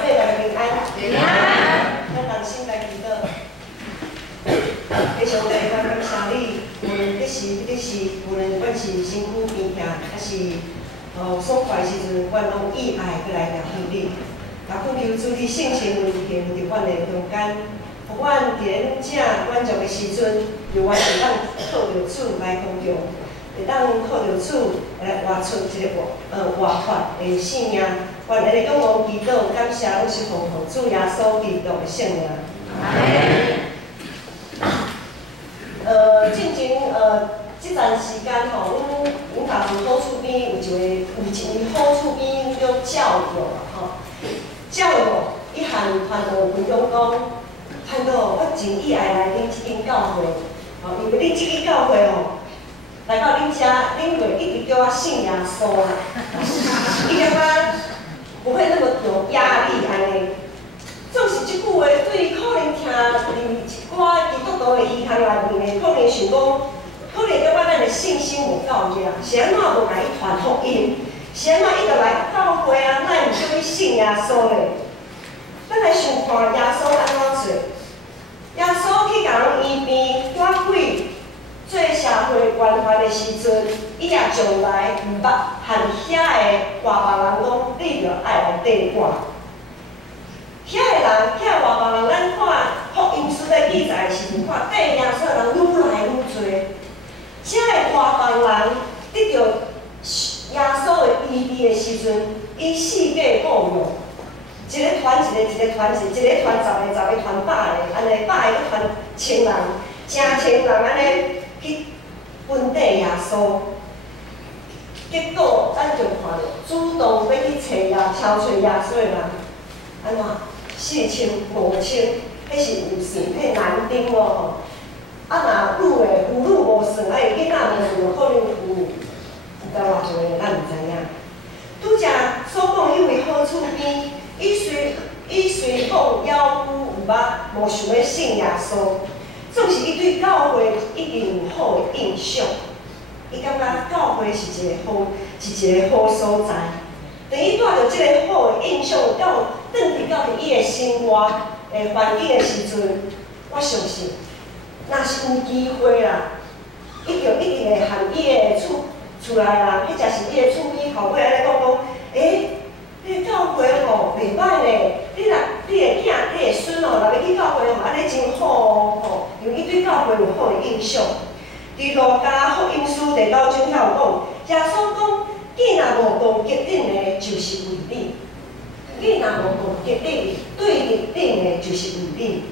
做大家平安。平安。咱同心来祈祷。非常感谢你，无论你是无论阮是身躯边疼，还是爽快时阵，阮拢以爱过来疗愈你。也恳求主你圣神运行伫阮的中间，互阮伫咧愈正软弱的时阵，由阮会当靠着主来帮助，会当靠着主来活出一个活法的生命。阮来向王祈祷，感谢阮是奉主耶稣基督的圣名。阿门。进前这段时间吼，阮家己好厝边有一位好厝边叫教育吼，教育一项传道分享讲，传道我真意爱来恁即间教会，吼，因为恁即间教会吼，来到恁遮，恁会一直叫我信耶稣啦，伊感觉不会那么有压力安尼。总是即句话，对可能听伫一寡基督徒的耳孔内面，可能想讲，可能感觉咱的信心无够热，是安怎无甲伊传福音？是安怎伊就来教会啊？咱毋叫伊信耶稣咧？咱来想看耶稣安怎做？耶稣去甲人医病赶鬼，做社会官员的时阵，伊也从来毋捌和遐个外邦人讲，你着爱来缀我。遐个人，遐外邦人，咱看福音书在记载的时阵，看缀耶稣的人愈来愈多。遮个外邦人得到耶稣的医治的时阵，伊四界共用，一个团一个，一个团一个，一个团10个，10个团100个，安尼100个搁团1000人，成千人安尼去本地耶稣。结果咱就看到，主动要去敲找耶稣的人，安怎？4000、5000，迄是有算，迄难定哦。啊，若愈的有愈无算，哎，囡仔无算，可能有甲偌济个，咱毋知影。拄则所讲迄位好厝边，伊虽讲枵夫有捌，无想要信耶稣，总是伊对教会一定有好的印象。伊感觉教会是一个好所在。等伊带着即个好的印象，转去到伊的生活的环境的时阵，我相信，若是有机会啦，伊就一定会和伊的厝内人，或者是伊的厝边后尾安尼讲，你教会吼袂歹咧，你的囝、你的孙哦，若要去教会吼，安尼真好哦吼，因为伊对教会有好的印象。伫路加福音书第9章遐有讲，耶稣讲。你若无共结顶的，就是为你；你若无共结顶，对立顶的，就是为你。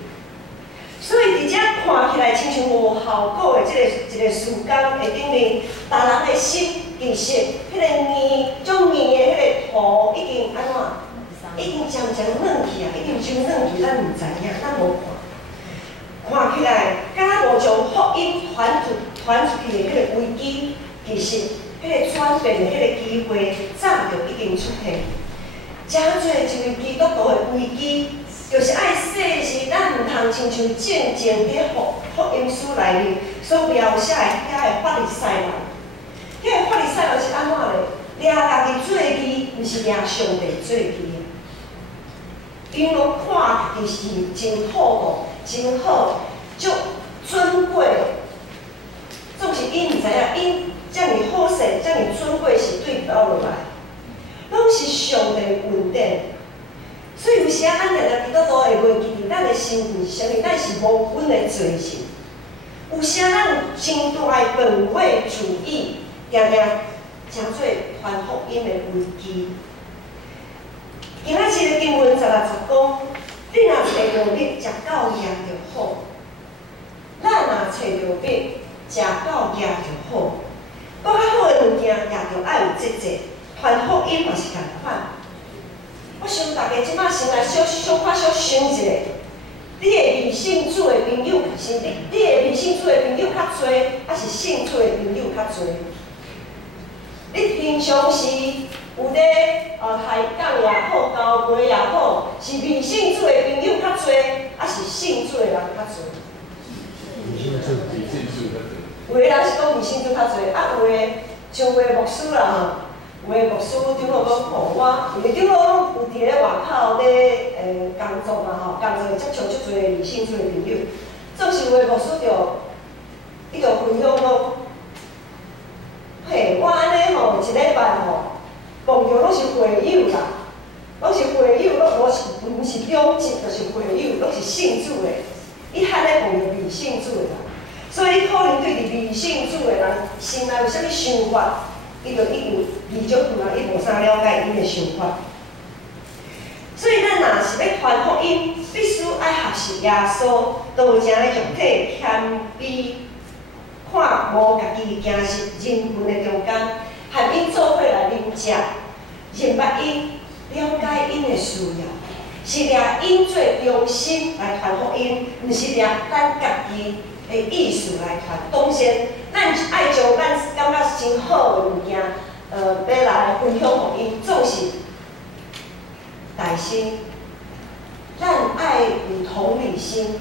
所以伫遮看起来亲像无效果的一个事工下顶面，逐人的心其实迄个硬的迄个土已经安怎？已经渐软去啊，已经真软去，咱毋知影，咱无看。看起来，敢若无将福音传出去的迄个危机，其实。迄个转变的迄个机会，早就已经出现。真侪一位基督徒的危机，就是爱说是咱毋通亲像正伫福音书内面所描写的遐个法利赛人。遐个法利赛人是安怎咧？掠家己做义，毋是掠上帝做义。因拢看家己是真好哦，真好，足尊贵。总是伊毋知影，伊。遮尔好势，遮尔尊贵是对倒落来，拢是上帝恩典。所以有时啊，咱常常基督徒会袂记住咱的身份是啥物，咱是无阮的罪性。有时啊，咱有真大的本位主义，常常成做传福音的危机。今仔日的经文16讲，你若找着蜜，食到野就好；咱若找着蜜，食到野就好。搁较好的物件，也着爱有节制，传福音嘛是共款。我想大家即摆先来小想一下，你会迷信主的朋友是你会迷信主的朋友较多，还是信主的朋友较多？你平常时有咧抬杠也好，交陪也好，是迷信主的朋友较多，还是信主的人较多？迷信主较多。有的人是讲迷信主较侪，啊有的像有的牧师啦吼，有诶牧师长老讲，吼我，因为长老有伫咧外口咧工作嘛吼，工作会接触足侪异性做朋友，总是有诶牧师伊就分享讲，嘿，我安尼吼一礼拜吼碰着拢是会友啦，拢是会友，拢无是毋是中职，就是会友，拢是信主诶。伊罕咧碰着未信主诶人，所以可能对伫未信主诶人心内有啥物想法，伊就已经二种可能伊无啥了解因诶想法。所以咱若是要传福音，必须爱学习耶稣，道成诶肉体，谦卑，看无家己行实人群诶中间，和因做伙来啉食，认捌因，了解因诶需要。是掠因做中心来传福音，毋是掠咱家己的意思来传。当然，咱爱将咱感觉真好的物件，要来分享福音，总是大心。咱爱有同理心，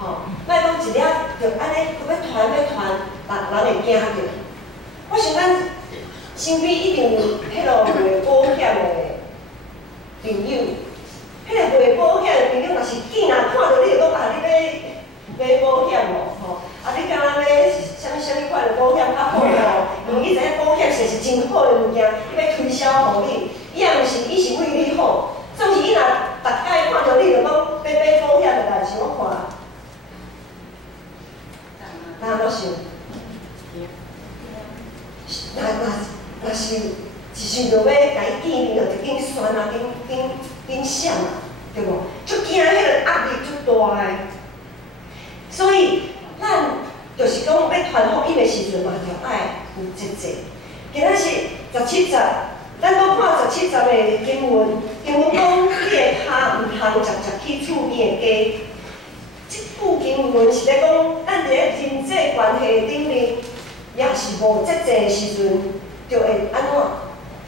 吼，莫讲一粒就安尼，要传，人会惊着。我想咱身边一定有迄落卖保险的朋友。迄个卖保险的朋友，若是见人看到你，就讲啊，你要买保险无？吼，啊，你敢若要啥物款的保险较好哦？因为伊知影保险是真好的物件，伊要推销互你。伊也毋是，伊是为你好。总是伊若逐摆看到你，就讲要买保险的代志，我看，哪都想，若是一想到要甲伊见面，就一紧酸啊，紧闪啊，对无？足惊，迄个压力足大个。所以，咱就是讲要传福音的时阵嘛，就爱有节制。今仔是17节，咱搁看17节的经文。经文讲，你的骹毋通直去厝边的家。即句经文是咧讲，咱伫咧人际关系顶面，也是无节制的时阵，就会安怎？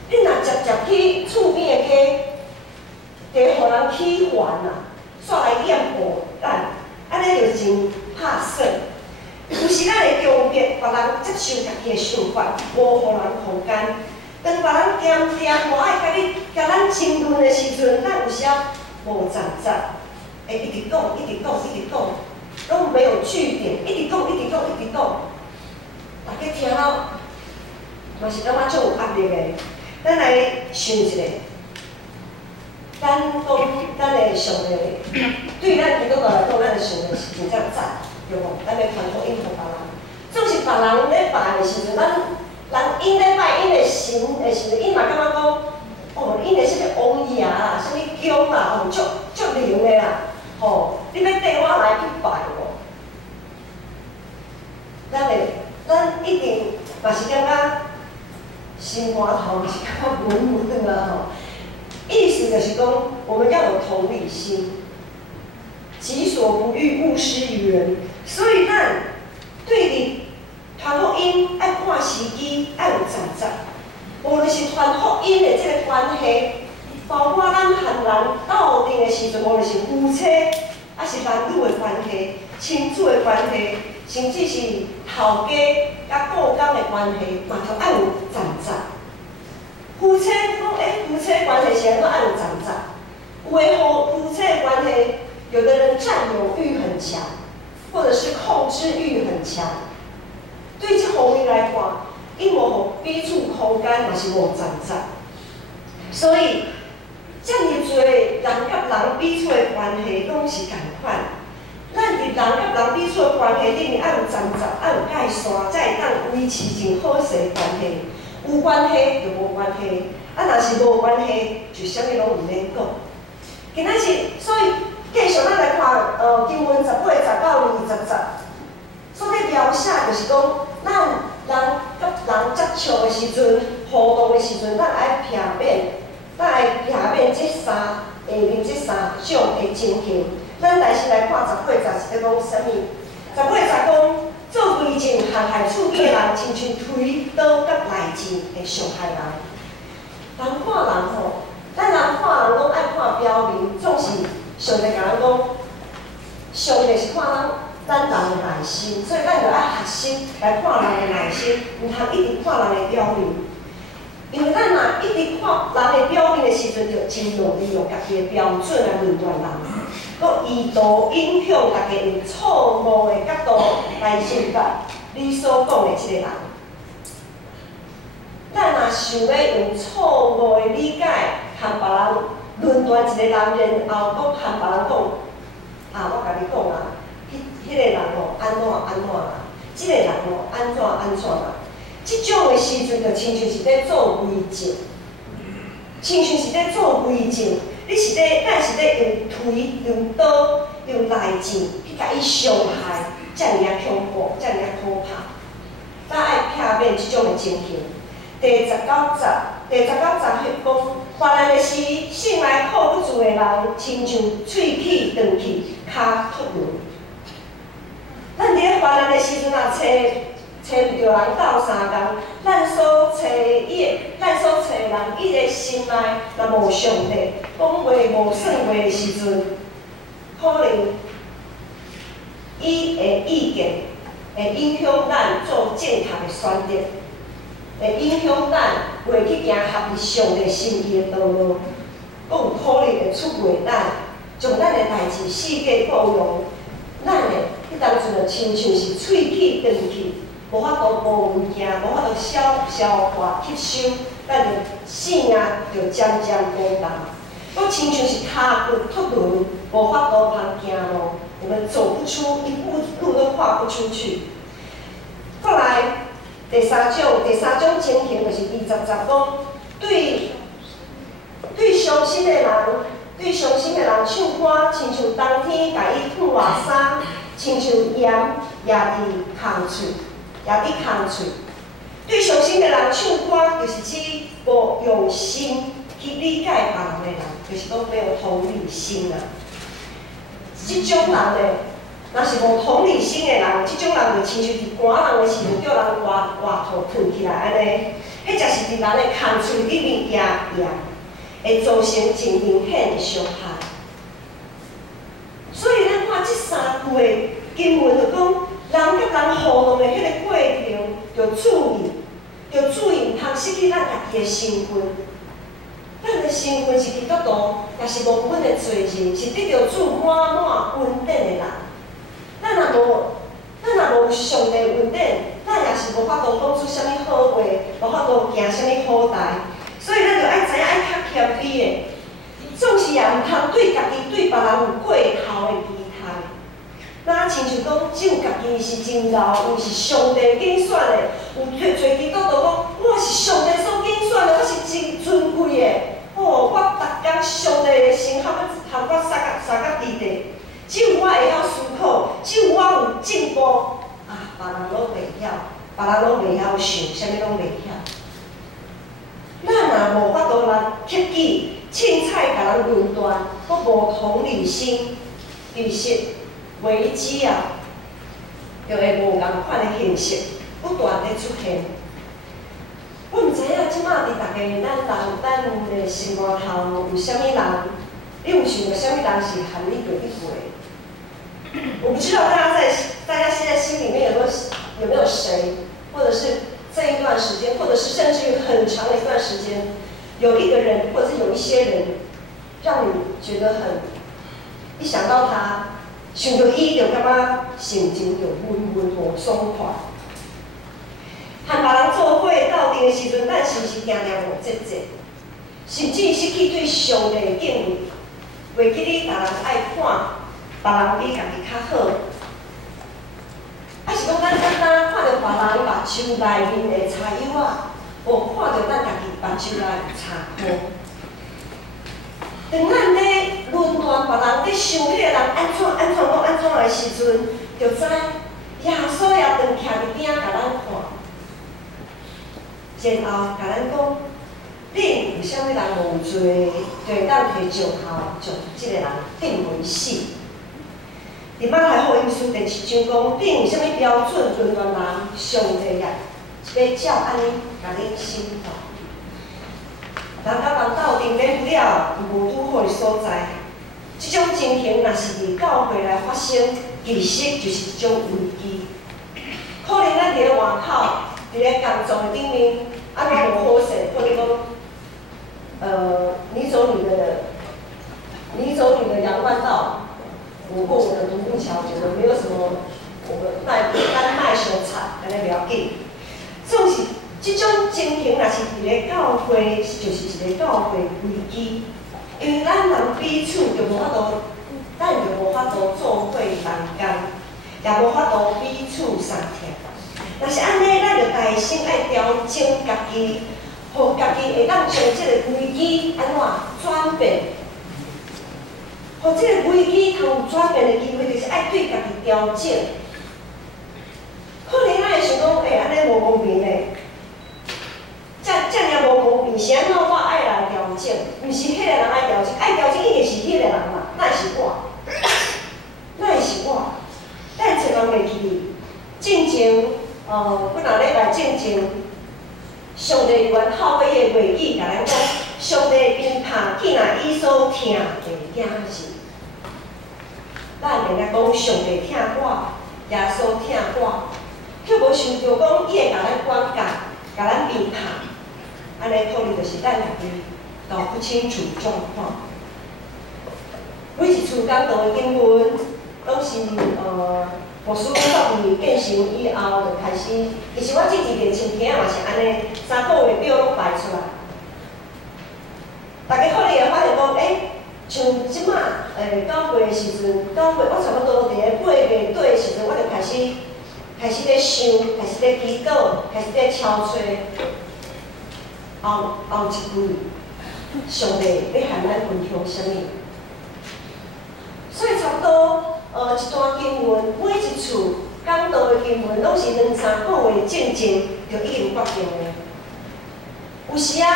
你若直去厝边的家，就互人起烦啦，煞来掩护咱，安尼就真拍算。有时咱会强迫别人接受家己的想法，无互人空间。当别人无爱甲咱争论的时阵，咱有时啊无站在，会一直讲，拢没有据点，一直讲。大家听了嘛是感觉足有压力的。咱来想一下。咱的上帝，对咱基督徒来讲，咱的上帝是真正赞，对无？咱要传福音互别人，总是别人咧拜的时阵，人因咧拜因的神的时阵，因嘛感觉讲，哦，因的啥物王爷啦，啥物宫啦，哦，足灵的啦，吼，你要缀我来去拜无？咱一定嘛是感觉心肝头是感觉稳啊吼。意思就是讲，我们要有同理心，己所不欲，勿施于人。所以咱对你传福音爱看时机，爱有站在。无论是传福音的这个关系，包括咱和人斗阵的时阵，无论是夫妻，还是男女的关系、亲子的关系，甚至是头家甲雇工的关系，嘛就爱有站在。夫妻讲，夫妻关系是安怎爱有站在？有的夫妻的关系，有的人占有欲很强，或者是控制欲很强。对这方面来看，因无互彼此空间，嘛是无站在。所以，遮尔多人甲人彼此的关系拢是共款。咱伫人甲人彼此的关系里面，爱有站在，爱有界线，才会当维持真好势的关系。有关系就无关系，若是无关系，就啥物拢毋免讲。今仔日，所以继续咱来看经文18、19、20节，所咧描写就是讲，咱人甲人接触的时阵、互动的时阵，咱爱避免这下面这三种的情形。咱来先来看18节是咧讲啥物？18节讲。做规情陷害厝边的人，亲像推刀甲来钱会伤害人。人看人吼，咱人看人拢爱看表面，总是上帝甲咱讲，上帝是看咱人的内心，所以咱就爱学习来看人的内心，毋通一直看人的表面。因为咱若一直看人的表面的时阵，就真容易用家己的标准来论断人，佮意图影响大家用错误的角度来认识你所讲的即个人。咱若想要用错误的理解，和别人论断一个人，然后佮和别人讲，我甲你讲啊，迄个人哦安怎安怎啦，即个人哦安怎安怎啦。 即种的时阵，就亲像是在做规证，亲像是在做规证。你是在，咱是在用锤、用刀、用内证去甲伊伤害，遮尔啊恐怖，遮尔啊可怕。咱爱避免即种的情形。第19节讲，患难的是性来靠不住的人，亲像喙齿断去，骹脱落。咱伫咧患难的时阵啊，找唔着人斗相共，咱所找的人，伊个心内若无上帝，讲话无算话的时阵，可能伊的意见会影响咱做正确的选择，会影响咱袂去行合乎上帝心意的道路，佫有可能会出卖咱，将咱的代志世界包容，咱的迄当阵就亲像是喙齿断去。 无法度无物件，无法度消化吸收，咱就性命就渐渐孤单。佫亲像是骹骨脱落，无法度通行路，我们走不出一步路都跨不出去。过来第三种情形就是20节讲，对伤心的人唱歌，亲像冬天甲伊脱外衫，亲像盐也伫空喙。 也伫空喙，对伤心的人唱歌，就是指无用心去理解别人的人，就是讲没有同理心啊。即种人呢，若是无同理心的人，即种人就亲像伫寒人的时阵，叫人外头困起来安尼，迄才是伫人的空喙里面压，会造成真明显的伤害。所以咱看即3句的经文就讲。 人甲人互动的迄个过程，要注意，毋通失去咱家己的身份。咱的身份是基督徒，也是无阮的罪人，是得到主满恩典的人。咱若无上帝恩典，咱也是无法度讲出啥物好话，无法度行啥物好代。所以咱就爱知影爱较谦卑的，总是也毋通对家己对别人有过头的期待。 那亲像讲，只有家己是真老，又是上帝拣选的，有侪基督徒讲，我是上帝所拣选的，我是真尊贵的。哦，我逐工上帝的心和我撒到地地，只有我会晓思考，只有我有进步。别人拢袂晓，别人拢袂晓想，啥物拢袂晓。咱若无法度来克己，凊彩甲人论断，佫无同理心，其实。 危机啊，就会无共款的形式不断地出现。我毋知影即马伫大家咱的生活头有啥物人，你有想过啥物人是和你对比过的？我不知道大家现在心里面有没有谁，或者是这一段时间，或者是甚至于很长的一段时间，有一个人或者是有一些人，让你觉得一想到他。 想到伊就感觉心情就闷无爽快。和别人做伙斗阵的时阵，咱是毋是定无节制？甚至失去对上帝的敬畏，袂记你逐人爱看别人比家己较好。还是讲咱看到别人目睭内面的柴油啊，无看到咱家己目睭内的柴锅。 当咱咧论断别人，咧想迄个人安怎的时阵，就知耶稣也长徛伫边仔甲咱看，然后甲咱讲，恁有啥物人无做，就会当摕石头将即个人钉为死。伫马太福音书第7章讲，恁有啥物标准论断人，上帝也要照安尼甲恁审判。 人甲人斗阵免不了无拄好的所在，即种情形若是伫教会来发生，其实就是一种危机。可能咱伫咧外口，伫咧工作的顶面，啊，你无好势，或者讲，你走你的阳关道，我过我的独木桥，觉得没有什么，我们咱卖相差，安尼袂要紧。总是这种情形，若是伫咧教会，就是一个教会危机，因为咱人彼此就无法度，咱就无法度做伙同工，也无法度彼此相听。若是安尼，咱就内心爱调整家己，互家己会当将即个危机安怎转变，互即个危机通有转变的机会，就是爱对家己调整。可能咱会想讲，安尼无公平嘞，这尔无公平，是安怎我爱来调整？毋是迄个人爱调整，爱调整一定是迄个人嘛，哪会是我？哪会是我？咱千万袂记，进前。本来礼拜正前，上帝原透过伊个话语甲咱讲，上帝鞭拍既然伊所听的惊是，咱会来讲上帝听我，耶稣听我，却无想着讲伊会甲咱管教，甲咱鞭拍，安尼可能就是咱家己搞不清楚状况。每一次讲道的经文，拢是牧师到伫建成以后，就开始，其实我这几年前天嘛是安尼，3个月表拢排出来。大家可能会发现讲，像即马9月的时阵，9月我差不多伫咧8月底的时阵，我就开始咧想，开始咧祈祷，开始咧敲吹。后一句，上帝要喊咱分享啥物？所以差不多。一段经文，每一次讲道的经文，拢是2、3个月正前就已经决定的。有时啊，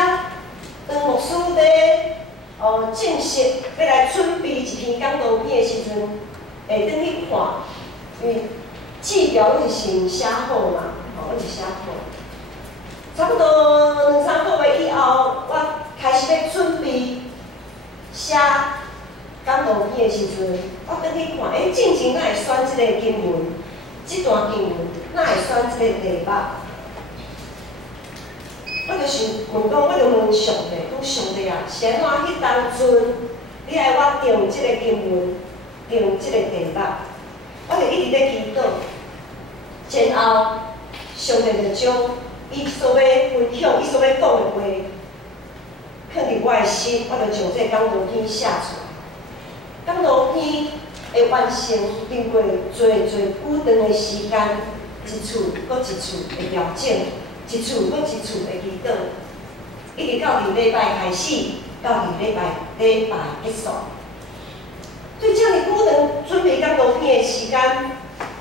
当牧师咧正式要来准备一篇讲道片的时阵，会转去看，因为字条拢是先写好嘛，拢是写好。差不多2、3个月以后，我开始要准备写。讲道片的时阵，我转去看，正前哪会选即个经文？即段经文哪会选即个题目？我就想问讲，我就问上帝，讲上帝啊，是安怎迄当阵你爱我定即个经文，定即个题目？我就一直咧祈祷，然后上帝就将伊所要分享、伊所要讲的话，放入我的心，我就将这个讲道片写出来。讲道片会完成，经过久长的时间，一次搁一次的调整，一次搁一次的祈祷，一直到伫礼拜开始，到伫礼拜结束。对这么久长准备讲道片的时间，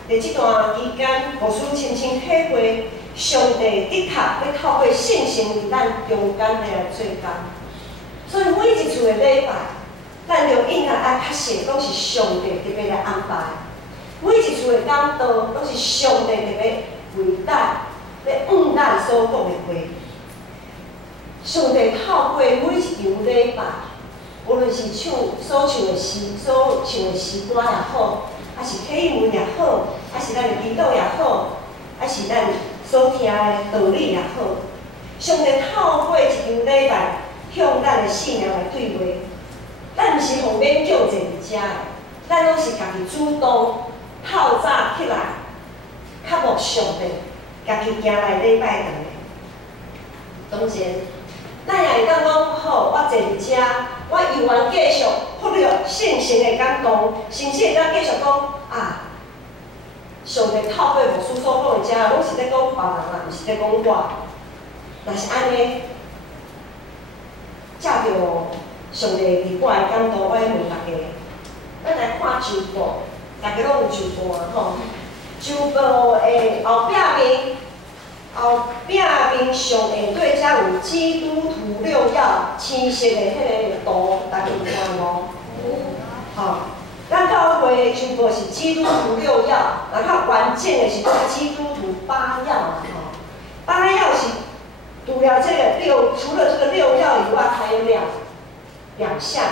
在这段期间，牧师深深体会，上帝的确要透过圣神伫咱中间来做工。所以每一次的礼拜。咱着应该爱确信，拢是上帝特别来安排。每一次的讲道，拢是上帝特别为咱，要咱所讲的话。上帝透过每一场礼拜，无论是所唱的诗歌也好，还是启文也好，还是咱的祈祷也好，还是咱所听的道理也好，上帝透过一场礼拜，向咱的性命来对话。咱毋是互勉强坐伫遮的，咱拢是家己主动透早起来，较无上帝，家己行来礼拜堂的。当然，咱也会当讲好，我坐伫遮，我犹原继续忽略圣神的感动，甚至会当继续讲上帝透过牧师所讲的遮，拢是咧讲别人啊，毋是咧讲我。若是安尼，借着。上帝伫我的讲道，我要问大家，咱来看周报，大家拢有周报啊吼。周报的后壁面上下底才有基督徒6要青色的迄个图，大家有看无？吼，咱教会的周报是基督徒6要，然后完整的是基督徒8要啊吼。8要是除了这个6要以外，还有两项，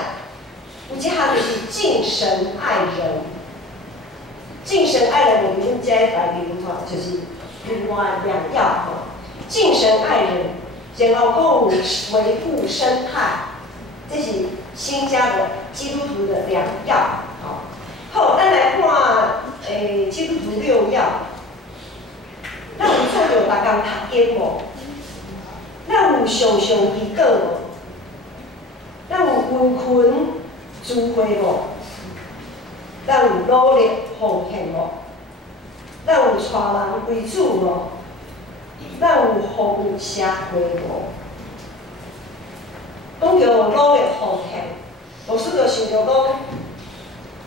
有一项就是敬神爱人。敬神爱人，我们遮内面吼，就是另外2要吼。敬神爱人，然后讲有维护生态，这是新加的基督徒的良药。好，咱来看基督徒6要。咱有做着逐工读经无？咱有常常祈祷无？咱有温群聚会无？咱有努力奉献无？咱有带人归主无？咱有服务社会无？讲着努力奉献，牧师就想着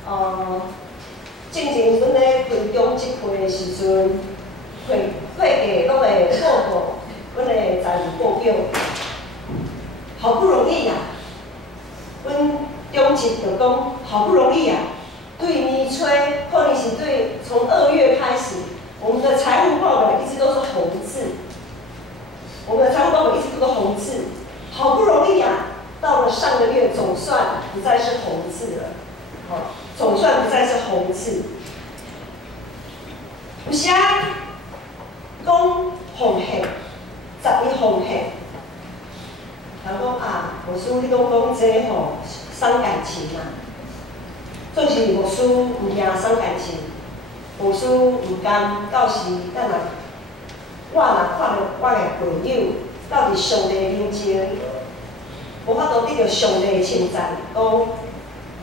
讲，正前阮咧开中职会的时阵，会计拢会报告阮的财务报表，好不容易啊，阮中职就讲好不容易啊，对年初可能是对从2月开始，我们的财务报表一直都是红字，我们的财务报表一直都是红字，好不容易啊，到了上个月总算不再是红字了，总算不再是红字。有时啊，讲奉献，11奉献，人讲啊，牧师你讲这吼伤感情啊，总是牧师唔惊伤感情，牧师唔甘到时咱若我若看到我的朋友到伫上帝面前，无法度得到上帝的称赞，讲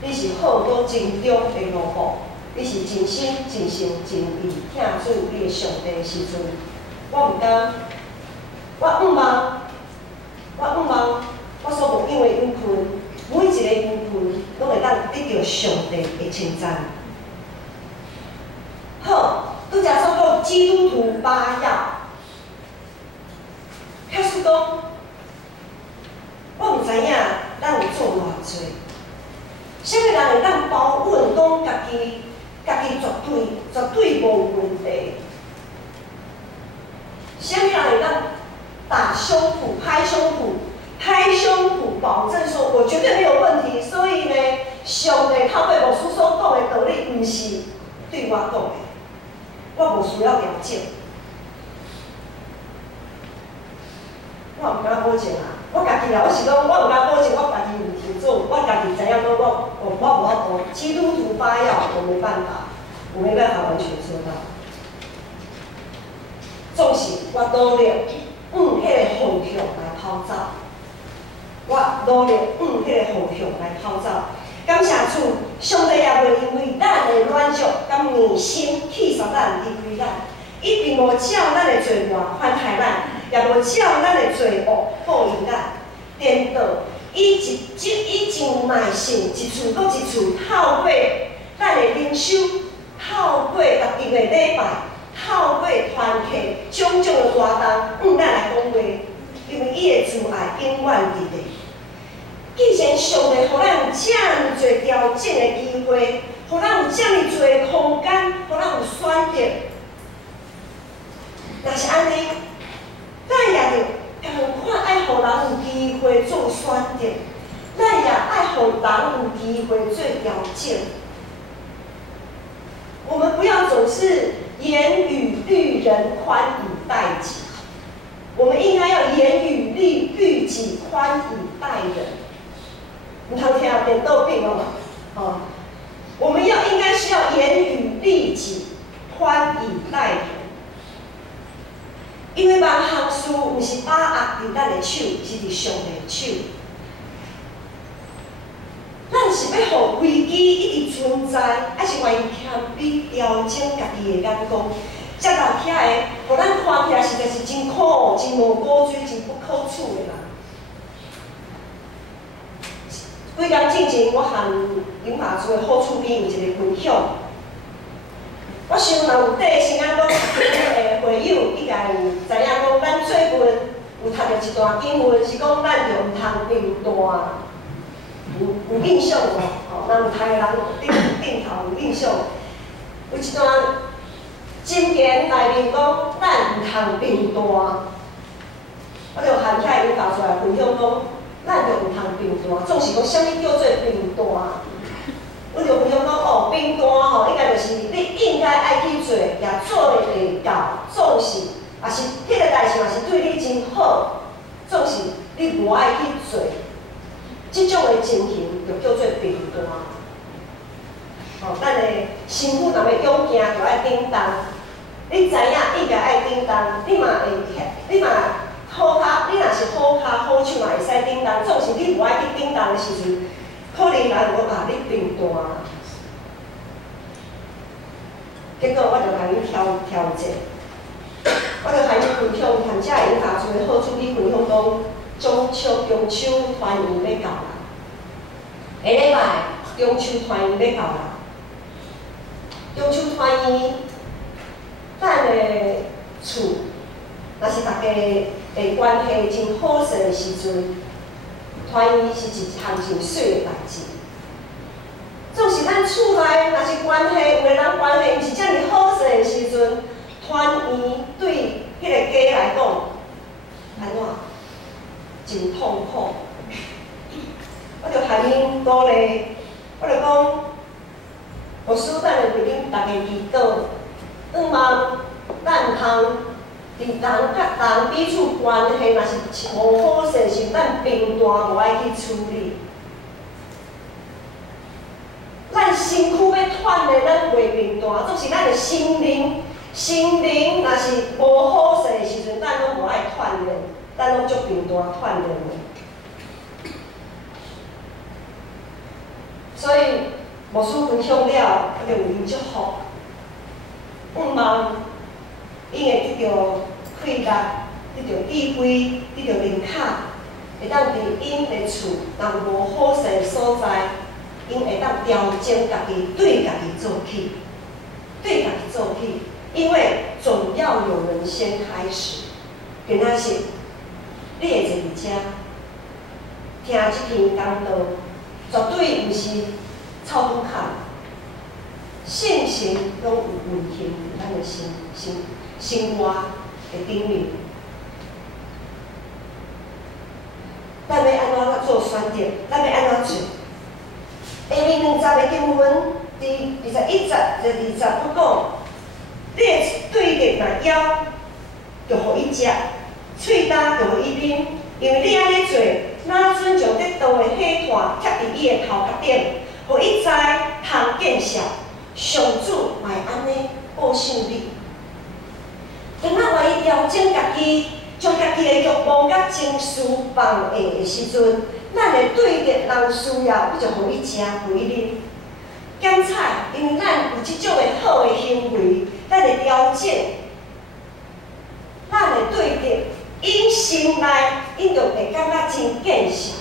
你是好搁真忠的奴仆，你是真心真性真意听主你的上帝的时阵，我唔甘，我毋望，我所牧养的羊群，每一个羊群拢会当得到上帝的称赞。好，拄则说到基督徒8要，假使讲，我唔知影咱有做偌济，啥物人会当保稳讲家己绝对无问题？啥物人会当打胸脯、拍胸脯，保证说我绝对没有问题？所以呢，上帝透过牧师所讲的道理，唔是对我讲的，我无需要了解。我唔敢保证啊！我家己啊，我是讲，我唔敢保证，我家己有听做，我家己知影讲我无法度，基督徒8要我没办法，我没办法完全做到。总是我努力，迄个方向来跑走。我努力，迄个方向来跑走。感谢主，上帝也袂因为咱的软弱、甲硬心气煞咱离开咱，伊并无照咱的罪孽宽待咱。也无照咱的罪恶报应咱，颠倒，伊真耐性，一次搁一次透过咱的灵修，透过逐日的礼拜，透过团契种种的活动，咱来讲话，因为伊的慈爱永远伫咧。既然上帝互咱有遮尔侪调整的机会，互咱有遮尔侪的空间，互咱有选择，若是安尼。咱也着共款爱互人有机会做选择，咱也爱互人有机会做调整。我们不要总是严于律人，宽以待己。我们应该要严于律己，宽以待人。唔通听颠倒病哦，我们应该是要严于律己，宽以待人。因为万项事毋是把握伫咱的手，是伫上帝的手。咱是要互危机一直存在，还是愿意谦卑调整家己的眼光，才来遐个，互咱看起来实在是真苦、真无果水、真不可取的人。几天之前，我和林华珠的好处边有一个分享。我想若有缀先讲诶会友，伊家有知影讲，咱最近有读到一段经文，是讲咱着毋通平淡，有印象无？吼，咱有读的人顶头有印象。有一段经典内面讲，咱毋通平淡，我着和遐有教出来分享讲，咱着毋通平淡，总是讲啥物叫做平淡？我就分享讲哦，平淡吼，应该就是你应该爱去做，也做袂到，总是，也是迄个代志嘛是对你真好，总是你无爱去做，即种的情形就叫做平淡。哦，咱的辛苦若要勇行，就爱顶当。你知影应该爱顶当，你嘛会，你嘛好脚，你若是好脚好手嘛会使顶当。总是你无爱去顶当的时阵，可能人就讲你平淡。结果我就甲伊调节，我就甲伊分享含遮个英家厝的好处，伊分享讲中秋团圆要到啦，下礼拜中秋团圆要到啦。中秋团圆，咱的厝，若是大家的关系真好势的时阵，团圆是一项真水的代志。总是咱厝内若是关系，有个人关系毋是遮尔好势的时阵，团圆对迄个家来讲，安怎？真痛苦。我就喊因鼓励，我就讲，牧师等下为恁大家祈祷，望咱通伫人甲人彼此关系，若是无好势时，咱平淡无爱去处理。咱身躯要喘的，咱袂平淡，总是咱的心灵若是无好势的时阵，咱拢无爱喘的，咱拢足平淡喘的。所以牧师分享了，我就为因祝福，望因会得到快乐，得到智慧，得到灵巧，会当伫因的厝，若无好势的所在。因会当调整家己，对家己做起，因为总要有人先开始。今仔日，你会坐伫遮，听即篇讲道，绝对毋是臭肚壳，信心拢有运行伫咱的生活的顶面。咱要安怎做选择？咱要安怎做？下面20个经文，第21节就20不讲，你的对立若枵，就互伊食；喙焦就互伊啉，因为你安尼做，哪准将得到的火炭贴伫伊的头壳顶，互伊知通见效。上主嘛会安尼报赏你。当咱愿意调整家己，将家己的欲望甲情绪放下的时阵，咱的对立人需要，你就互伊食，互伊啉。检采，因为咱有即种的好的行为，咱会调整，咱的对立，因心内因就会感觉真见效，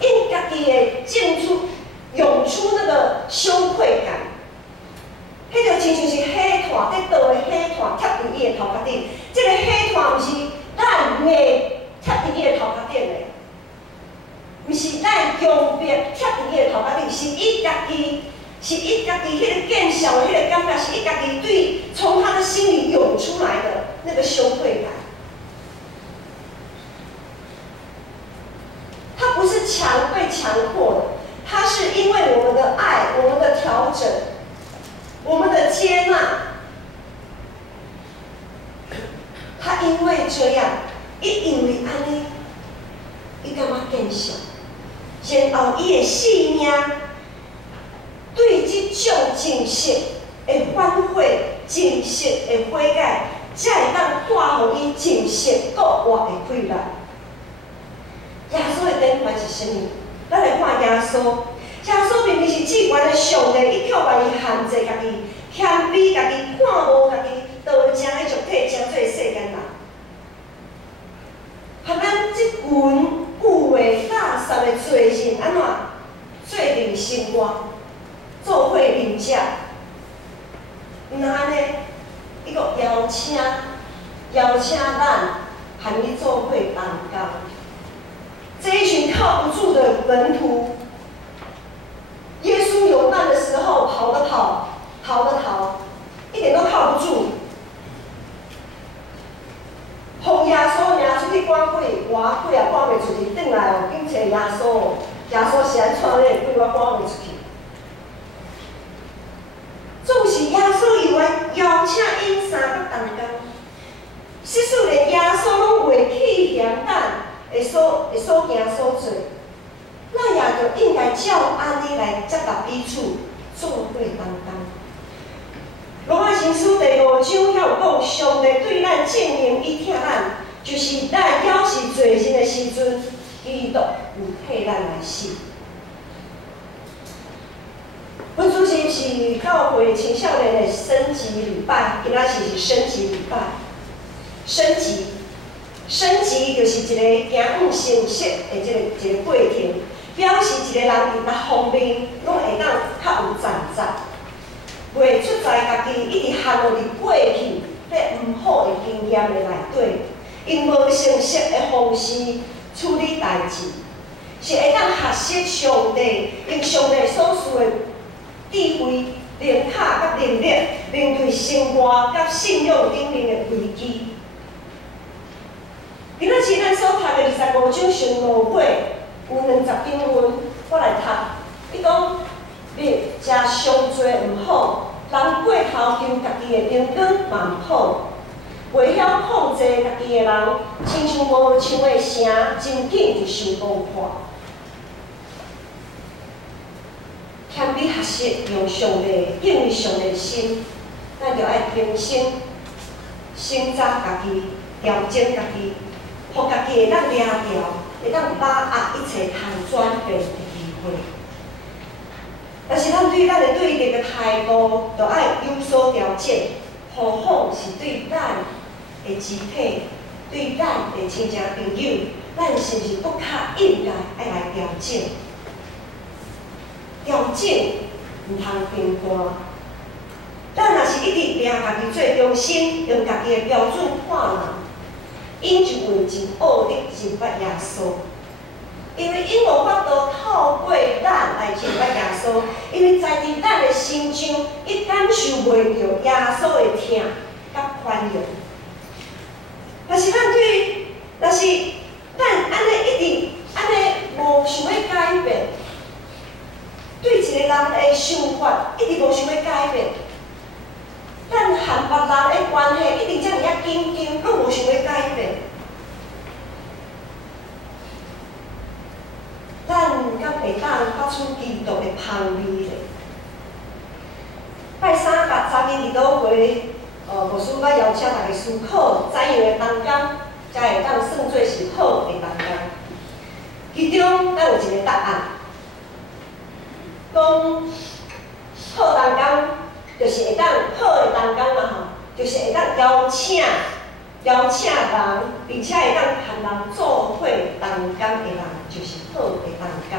因家己会涌出那个羞愧感。迄就亲像是火炭，得倒的火炭贴伫伊的头壳顶，即个火炭毋是咱会贴伫伊的头壳顶的。毋是咱强烈贴伫伊的头壳顶，是伊家己迄个见效的迄个感觉，是伊家己对从他的心里涌出来的那个羞愧感。他不是被强迫的，他是因为我们的爱、我们的调整、我们的接纳，他因为这样，因为安尼，伊感觉见效。然后，伊的性命对即种真实的反悔、真实的悔改，才会当带予伊真实国活的快乐。耶稣的典范是啥物？咱来看耶稣。耶稣明明是至悬的上帝，伊却愿意限制家己，谦卑家己，看无家己，道成的肉体，成做世间人。和咱即群旧的垃圾的罪人安怎做阵生活，做伙啉食？毋通安尼，伊阁邀请咱和伊做伙同工。这一群靠不住的门徒，耶稣有难的时候跑的跑，逃的逃，一点都靠不住。互耶稣领出去赶鬼，外鬼也赶袂出去，转来哦，紧找耶稣，耶稣是安怎咧鬼我赶袂出去？总是耶稣以为邀请因三个同工，即使连耶稣拢袂去嫌咱。彼此做伙担当。罗马前书第5章遐有讲，上帝对咱证明伊疼咱，就是咱还是罪人的时阵，基督有替咱来死。本主席是教会青少年的升级礼拜，今仔是升级礼拜。升级就是一个行往成熟的一个过程，表示一个人伫各方面拢会当较有站在，袂出在家己一直陷落伫过去迄毋好的经验的内底，因无成熟的方式处理代志，是会当学习上帝用上帝所赐的智慧、灵巧甲能力，面对生活甲信仰顶面的危机。今仔日咱所读的25章上路尾有20张文，我来读。伊讲，你食上多毋好，人过头求家己的灵光嘛毋好，袂晓控制家己的人，亲像无唱的声，真紧就受误判。谦卑学习用上帝敬畏上帝的心，咱就爱平生省察家己，调整家己。互家己会当掠调，会当把握一切通转变的机会。但是咱对咱的对立的态度，就爱有所调整。何况是对咱的肢体，对咱的亲情朋友，咱是毋是搁较应该爱来调整？调整毋通偏颇。咱若是一直掠家己做中心，用家己的标准看人。因就会真恶劣认捌耶稣，因为因无法度透过咱来认捌耶稣，因为在伫咱的心中，伊感受袂到耶稣的疼甲宽容。若是咱安尼一直安尼无想要改变，对一个人的想法一直无想要改变。咱和别人的关系一直遮尔啊紧张，拢无想要改变。咱敢会当发出基督的香味咧？拜三甲查经伫倒回，牧师要邀请大家思考怎样的同工，才会当算做是好的同工。其中咱有一个答案，讲好同工。就是会当好的同工嘛吼，就是会当邀请人，而且会当和人做伙同工的人，就是好的同工。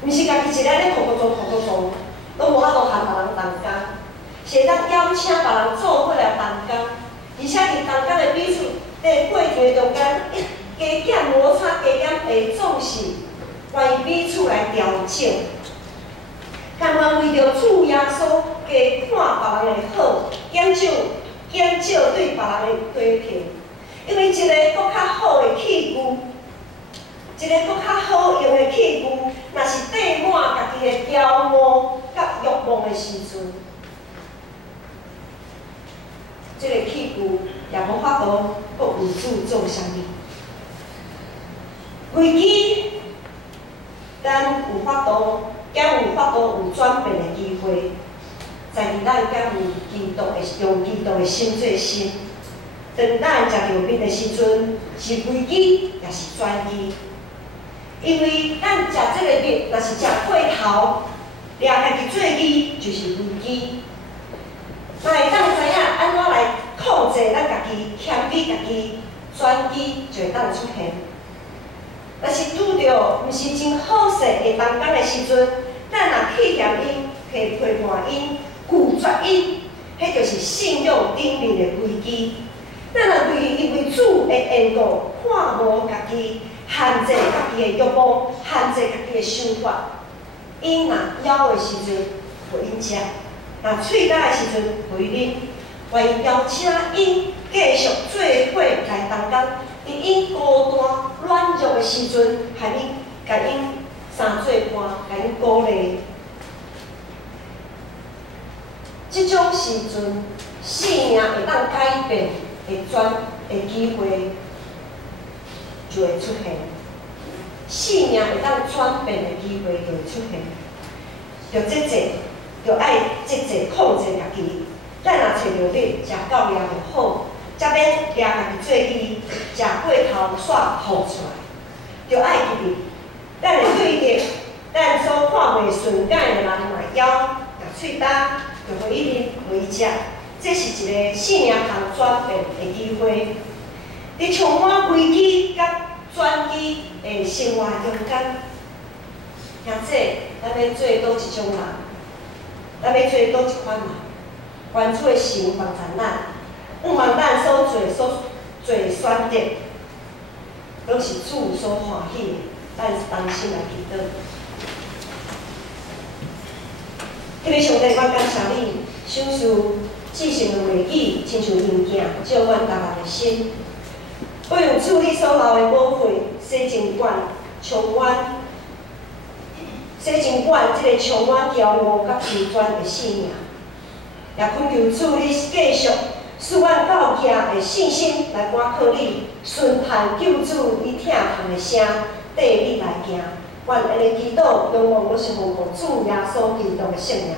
毋是家己一个咧哭做，拢无法度和别人同工，是会当邀请别人做伙来同工，而且伫同工的彼此咧过程中间，加减摩擦，加减会总是愿意彼此来调整。甘愿为着主耶稣，加看别人的好，减少对别人的批评。因为一个搁较好的器具，一个搁较好用的器具，若是缀满家己的骄傲甲欲望的时阵，这个器具也无法度搁为主做啥物。危机，咱有法度。敢有法度有转变的机会，在伫咱敢有用基督的心做心。当咱食着病的时阵，是危机也是转机。因为咱食这个病，若是食过头，掠家己做机就是危机。若会当知影安怎来控制咱家己，谦卑家己，转机就会当出现。若是拄着毋是真好势的同工的时阵，咱若去嫌因、去批判因、拒绝因，迄就是信仰顶面的危机。咱若因为主的缘故，看无家己，限制家己的欲望，限制家己的想法。因若枵的时阵，互因食；若喙干的时阵，互因啉。愿意邀请因继续做伙来同工。伫因孤单软弱的时阵，甲因相做伴，甲因鼓励。即种时阵，生命会当改变的机会就会出现，生命会当转变的机会就会出现。着节制，着爱节制控制家己。咱若找着你，食够掠就好，才免掠家己做义，食过头煞吐出来。着爱记住，咱会对着咱所看袂顺眼的人来枵，甲喙焦，着互伊啉，互伊食。这是一个生命通转变的机会。伫充满危机甲转机的生活中间，兄姐，咱要做倒一种人？咱要做倒一款人？关注的神帮助咱，毋望咱所做选择，都是主所欢喜的。咱当心来祈祷。迄个上帝，我感谢你，享受至圣的话语，亲像物件，照阮逐人的心。我用主你所留的宝血，洗净阮，充阮，洗净阮这个充满骄傲甲自专的生命。也恳求主你继续使阮到家的信心来赶靠你，顺盼救主你疼痛的声，缀你来行。愿安尼祈祷，仰望我是奉主耶稣基督的圣名。